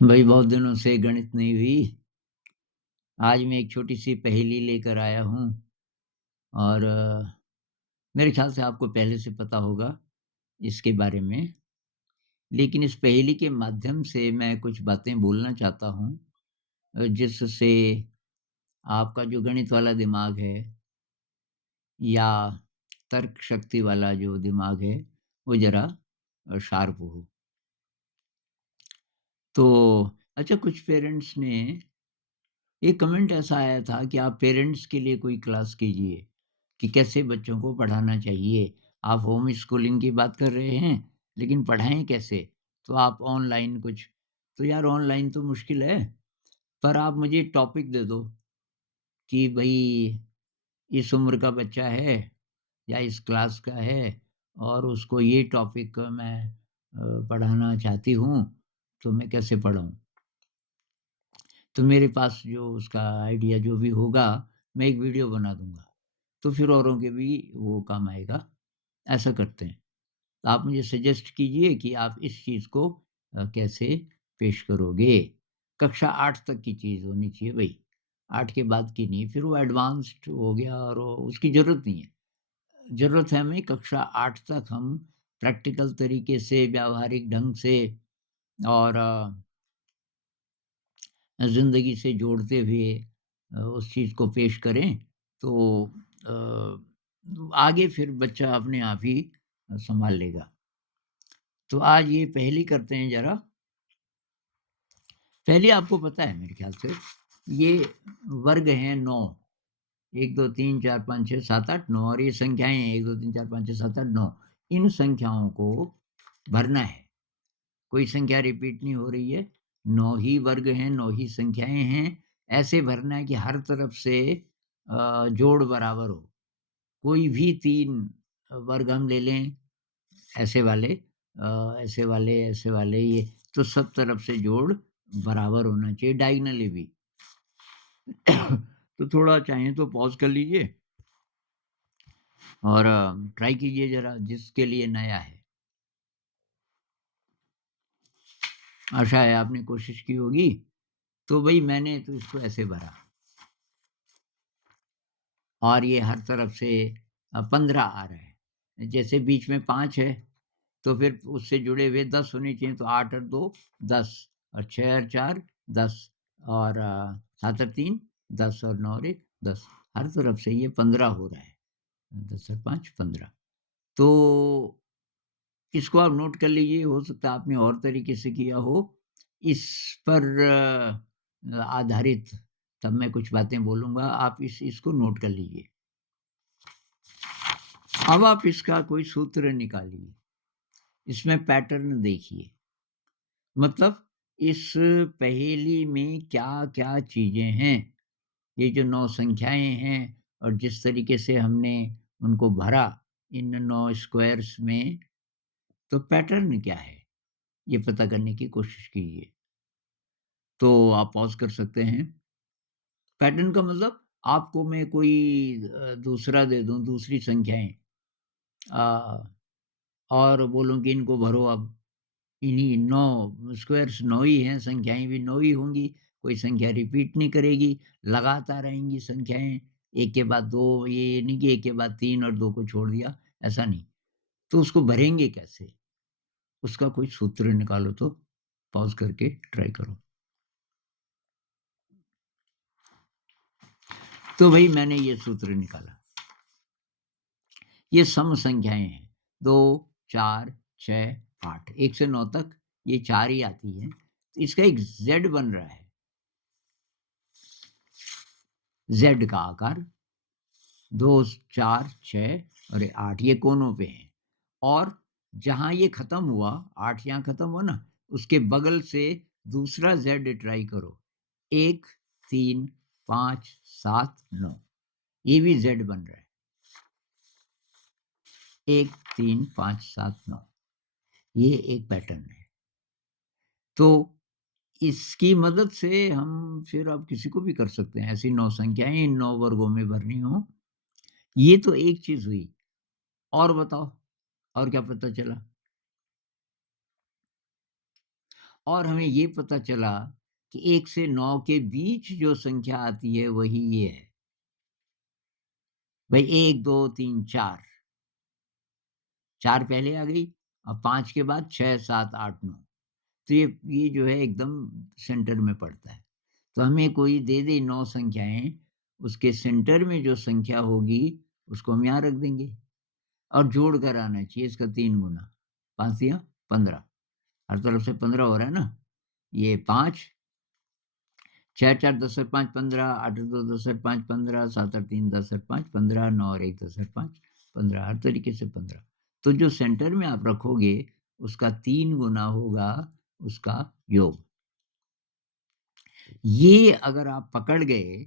भाई बहुत दिनों से गणित नहीं हुई। आज मैं एक छोटी-सी पहेली लेकर आया हूँ और मेरे ख़्याल से आपको पहले से पता होगा इसके बारे में। लेकिन इस पहेली के माध्यम से मैं कुछ बातें बोलना चाहता हूँ जिससे आपका जो गणित वाला दिमाग है या तर्क शक्ति वाला जो दिमाग है, वो ज़रा शार्प हो। तो अच्छा कुछ पेरेंट्स ने एक कमेंट ऐसा आया था कि आप पेरेंट्स के लिए कोई क्लास कीजिए, कि कैसे बच्चों को पढ़ाना चाहिए। आप होम स्कूलिंग की बात कर रहे हैं, लेकिन पढ़ाएँ कैसे? तो आप ऑनलाइन कुछ तो यार ऑनलाइन तो मुश्किल है, पर आप मुझे टॉपिक दे दो कि भई इस उम्र का बच्चा है या इस क्लास का है और उसको ये टॉपिक मैं पढ़ाना चाहती हूँ, तो मैं कैसे पढ़ाऊँ? तो मेरे पास जो उसका आइडिया जो भी होगा, मैं एक वीडियो बना दूँगा। तो फिर औरों के भी वो काम आएगा। ऐसा करते हैं। तो आप मुझे सजेस्ट कीजिए कि आप इस चीज़ को कैसे पेश करोगे? कक्षा 8 तक की चीज़ होनी चाहिए भई, 8 के बाद की नहीं, फिर वो एडवांस्ड हो गया और वो उसकी ज़रूरत नहीं है। ज़रूरत है हमें कक्षा 8 तक हम प्रैक्टिकल तरीके से, व्यावहारिक ढंग से और ज़िंदगी से जोड़ते हुए उस चीज़ को पेश करें, तो आगे फिर बच्चा अपने आप ही सँभाल लेगा। तो आज ये पहेली करते हैं ज़रा। पहेली आपको पता है मेरे ख़्याल से, ये वर्ग हैं 9, 1, 2, 3, 4, 5, 6, 7, 8, 9 और ये संख्याएँ हैं 1, 2, 3, 4, 5, 6, 7, 8, 9। इन संख्याओं को भरना है। कोई संख्या रिपीट नहीं हो रही है, 9 ही वर्ग हैं, 9 ही संख्याएँ हैं। ऐसे भरना है कि हर तरफ से जोड़ बराबर हो। कोई भी 3 वर्ग हम ले लें, ऐसे वाले ऐसे वाले, ऐसे वाले ये, तो सब तरफ से जोड़ बराबर होना चाहिए, डायगोनली भी। तो थोड़ा चाहें तो पॉज़ कर लीजिए और ट्राई कीजिए ज़रा जिसके लिए नया है। आशा है आपने कोशिश की होगी। तो भई मैंने तो इसको ऐसे भरा और ये हर तरफ से 15 आ रहा है। जैसे बीच में 5 है, तो फिर उससे जुड़े हुए 10 होने चाहिए, तो 8 और 2 10 और 6 और 4 10 और 7 और 3 10 और 9 और 1 10। हर तरफ से ये 15 हो रहा है। 10 और 5 15। तो इसको आप नोट कर लीजिए, हो सकता है आपने और तरीके से किया हो। इस पर आधारित तब मैं कुछ बातें बोलूँगा, आप इसको नोट कर लीजिए। अब आप इसका कोई सूत्र निकालिए, इसमें पैटर्न देखिए। मतलब इस पहेली में क्या-क्या चीज़ें हैं? ये जो 9 संख्याएँ हैं और जिस तरीके से हमने उनको भरा इन 9 स्क्वायर्स में, तो पैटर्न क्या है? ये पता करने की कोशिश कीजिए। तो आप पॉज़ कर सकते हैं। पैटर्न का मतलब आपको मैं कोई दूसरा दे दूँ, दूसरी संख्याएँ अ, और बोलूँ कि इनको भरो अब। इन्हीं 9 स्क्वायर्स 9 ही हैं, संख्याएँ भी 9 ही होंगी, कोई संख्या रिपीट नहीं करेगी, लगातार आएँगी संख्याएँ, 1 के बाद 2, ये नहीं कि 1 के बाद 3 और 2 को छोड़ दिया, ऐसा नहीं। तो उसको भरेंगे कैसे? उसका कोई सूत्र निकालो तो, पॉज़ करके ट्राई करो। तो भई मैंने ये सूत्र निकाला, ये सम संख्याएँ हैं, 2, 4, 6, 8, 1 से 9 तक ये 4 ही आती हैं। तो इसका एक ज़ेड बन रहा है, ज़ेड का आकार 2, 4, 6 और ये 8 ये कोनों पे हैं और जहाँ ये खत्म हुआ, 8 यहाँ खत्म हुआ ना, उसके बगल से दूसरा ज़ेड ट्राई करो। 1, 3, 5, 7, 9 ये भी ज़ेड बन रहा है। 1, 3, 5, 7, 9 ये एक पैटर्न है। तो इसकी मदद से हम फिर अब किसी को भी कर सकते हैं, ऐसी 9 संख्याएँ इन 9 वर्गों में भरनी हो। ये तो एक चीज़ हुई, और बताओ, और क्या पता चला? और हमें ये पता चला कि 1 से 9 के बीच जो संख्या आती है वही ये है। भई 1, 2, 3, 4, 4 पहले आ गई, अब 5 के बाद 6, 7, 8, 9। तो ये जो है एकदम सेंटर में पड़ता है। तो हमें कोई दे दे 9 संख्याएँ, उसके सेंटर में जो संख्या होगी, उसको हम यहाँ रख देंगे और जोड़ कर आना चाहिए इसका 3 गुना। 5 तिया 15, हर तरफ से 15 हो रहा है ना? ये 5, 6 4 10 और 5 15, 8 और 2 10 और 5 15, 7 और 3 10 और 5 15, 9 और 1 10 और 5 15, हर तरीके से 15। तो जो सेंटर में आप रखोगे, उसका 3 गुना होगा उसका योग। ये अगर आप पकड़ गए,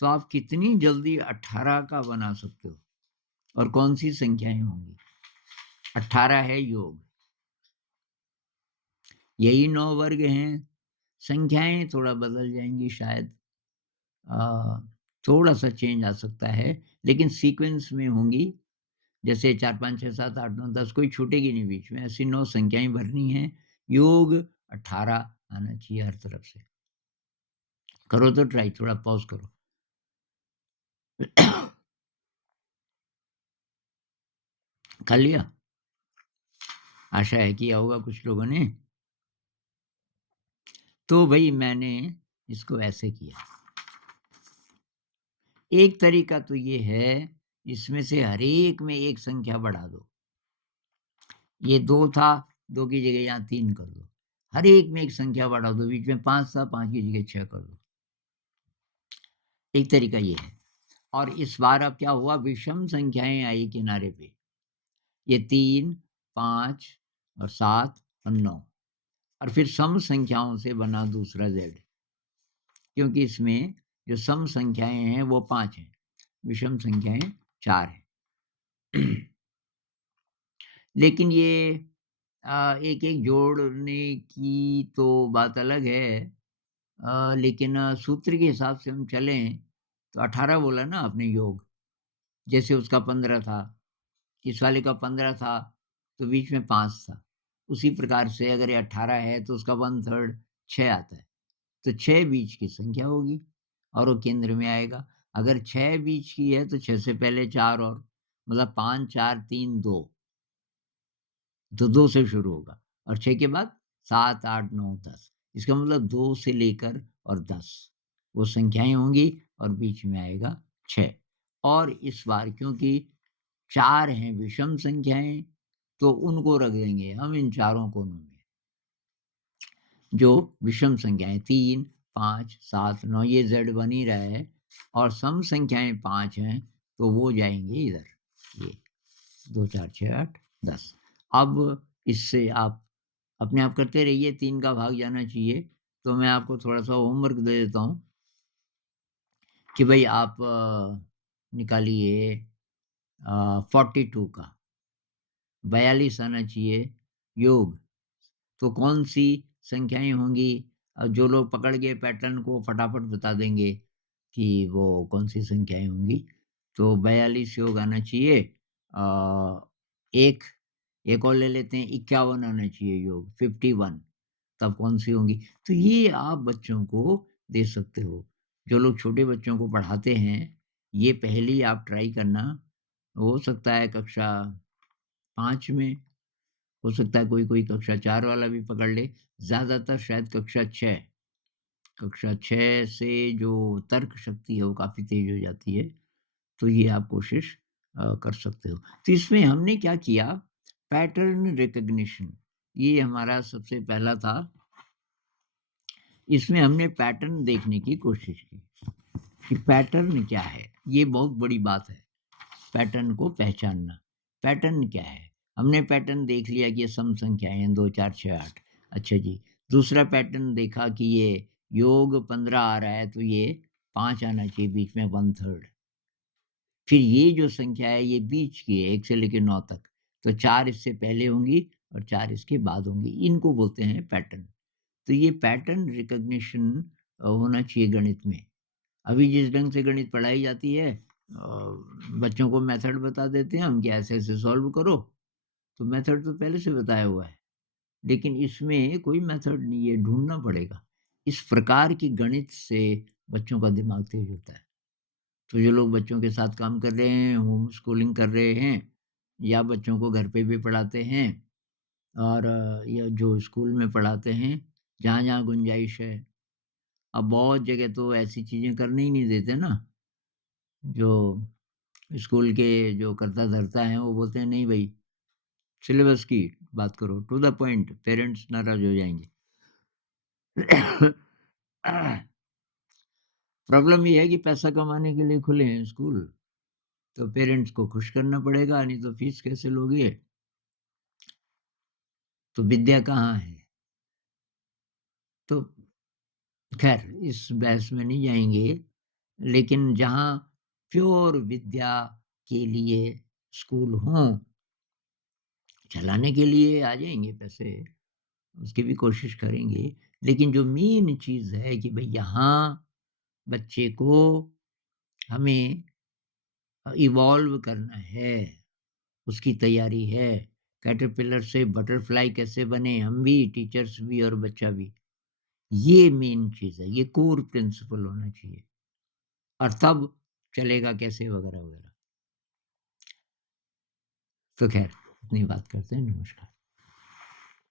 तो आप कितनी जल्दी 18 का बना सकते हो और कौन-सी संख्याएँ होंगी? 18 है योग, यही 9 वर्ग हैं, संख्याएँ थोड़ा बदल जाएँगी शायद, अ, थोड़ा-सा चेंज आ सकता है, लेकिन सीक्वेंस में होंगी, जैसे 4 5 6 7 8 9 10 कोई छूटेगी नहीं बीच में, ऐसी 9 संख्याएँ भरनी हैं, योग 18 आना चाहिए हर तरफ से। करो तो ट्राई, थोड़ा पॉज़ करो। कर लिया? आशा है किया होगा कुछ लोगों ने। तो भई मैंने इसको ऐसे किया। एक तरीका तो ये है, इसमें से हर एक में एक संख्या बढ़ा दो। ये 2 था, 2 की जगह यहाँ 3 कर दो। हर एक में एक संख्या बढ़ा दो, बीच में 5 था, 5 की जगह 6 कर दो। एक तरीका ये है। और इस बार अब क्या हुआ, विषम संख्याएँ आई किनारे पे। ये 3, 5 और 7 और 9, और फिर सम संख्याओं से बना दूसरा ज़ेड। क्योंकि इसमें जो सम संख्याएँ हैं वो 5 हैं, विषम संख्याएँ 4 हैं। लेकिन ये एक-एक जोड़ने की तो बात अलग है, लेकिन सूत्र के हिसाब से हम चलें, तो 18 बोला ना आपने योग, जैसे उसका 15 था, इस वाले का 15 था, तो बीच में 5 था। उसी प्रकार से अगर ये 18 है तो उसका 1/3 6 आता है। तो 6 बीच की संख्या होगी और वो केंद्र में आएगा। अगर 6 बीच की है तो 6 से पहले 4 और, मतलब 5 4 3 2, तो 2 से शुरू होगा और 6 के बाद 7 8 9 10, इसका मतलब 2 से लेकर और 10 वो संख्याएँ होंगी और बीच में आएगा 6। और इस बार क्योंकि 4 हैं विषम संख्याएँ, तो उनको रख देंगे हम इन चारों कोनों में। जो विषम संख्याएँ 3, 5, 7, 9, ये ज़ेड बन ही रहा है और सम संख्याएँ 5 हैं, तो वो जाएँगे इधर, ये 2, 4, 6, 8, 10। अब इससे आप अपने आप करते रहिए, 3 का भाग जाना चाहिए। तो मैं आपको थोड़ा-सा होमवर्क दे देता हूँ कि भई आप निकालिए 42 का 42 आना चाहिए योग। तो कौन-सी संख्याएँ होंगी? जो लोग पकड़ गए पैटर्न को फटाफट बता देंगे कि वो कौन-सी संख्याएँ होंगी। तो 42 योग आना चाहिए। एक एक और ले लेते हैं, 51 आना चाहिए योग, 51, तब कौन-सी होंगी? तो ये आप बच्चों को दे सकते हो। जो लोग छोटे बच्चों को पढ़ाते हैं, ये पहेली आप ट्राई करना। हो सकता है कक्षा 5 में, हो सकता है कोई-कोई कक्षा 4 वाला भी पकड़ ले, ज़्यादातर शायद कक्षा 6 से जो तर्क शक्ति है वो काफ़ी तेज़ हो जाती है, तो ये आप कोशिश कर सकते हो। तो इसमें हमने क्या किया, पैटर्न रिकॉग्निशन, ये हमारा सबसे पहला था। इसमें हमने पैटर्न देखने की कोशिश की, कि पैटर्न क्या है? ये बहुत बड़ी बात है, पैटर्न को पहचानना। पैटर्न क्या है? हमने पैटर्न देख लिया कि ये सम संख्याएँ हैं 2, 4, 6, 8। अच्छा जी, दूसरा पैटर्न देखा कि ये योग 15 आ रहा है, तो ये 5 आना चाहिए बीच में 1/3। फिर ये जो संख्या है ये बीच की है 1 से लेके 9 तक, तो 4 इससे पहले होंगी और 4 इसके बाद होंगी। इनको बोलते हैं पैटर्न। तो ये पैटर्न रिकॉग्निशन होना चाहिए गणित में। अभी जिस ढंग से गणित पढ़ाई जाती है, बच्चों को मेथड बता देते हैं हम कि ऐसे-ऐसे सॉल्व करो, तो मेथड तो पहले से बताया हुआ है। लेकिन इसमें कोई मेथड नहीं है, ढूँढना पड़ेगा। इस प्रकार की गणित से बच्चों का दिमाग तेज होता है। तो जो लोग बच्चों के साथ काम कर रहे हैं, होम स्कूलिंग कर रहे हैं या बच्चों को घर पे भी पढ़ाते हैं और या जो स्कूल में पढ़ाते हैं, जहाँ-जहाँ गुंजाइश है। अब बहुत जगह तो ऐसी चीज़ें करने ही नहीं देते ना, जो स्कूल के जो कर्ता-धर्ता हैं, वो बोलते हैं, "नहीं भई, सिलेबस की बात करो, टू द पॉइंट, पेरेंट्स नाराज़ हो जाएँगे।" प्रॉब्लम ये है कि पैसा कमाने के लिए खुले हैं स्कूल, तो पेरेंट्स को खुश करना पड़ेगा, नहीं तो फीस कैसे लोगे? तो विद्या कहाँ है? तो ख़ैर इस बहस में नहीं जाएँगे, लेकिन जहाँ प्योर विद्या के लिए स्कूल हों, चलाने के लिए आ जाएँगे पैसे, उसकी भी कोशिश करेंगे। लेकिन जो मेन चीज़ है कि भई यहाँ बच्चे को हमें इवॉल्व करना है, उसकी तैयारी है। कैटरपिलर से बटरफ्लाई कैसे बने, हम भी, टीचर्स भी और बच्चा भी। ये मेन चीज़ है, ये कोर प्रिंसिपल होना चाहिए और तब चलेगा कैसे वगैरह, वगैरह। तो ख़ैर इतनी बात करते हैं, नमस्कार।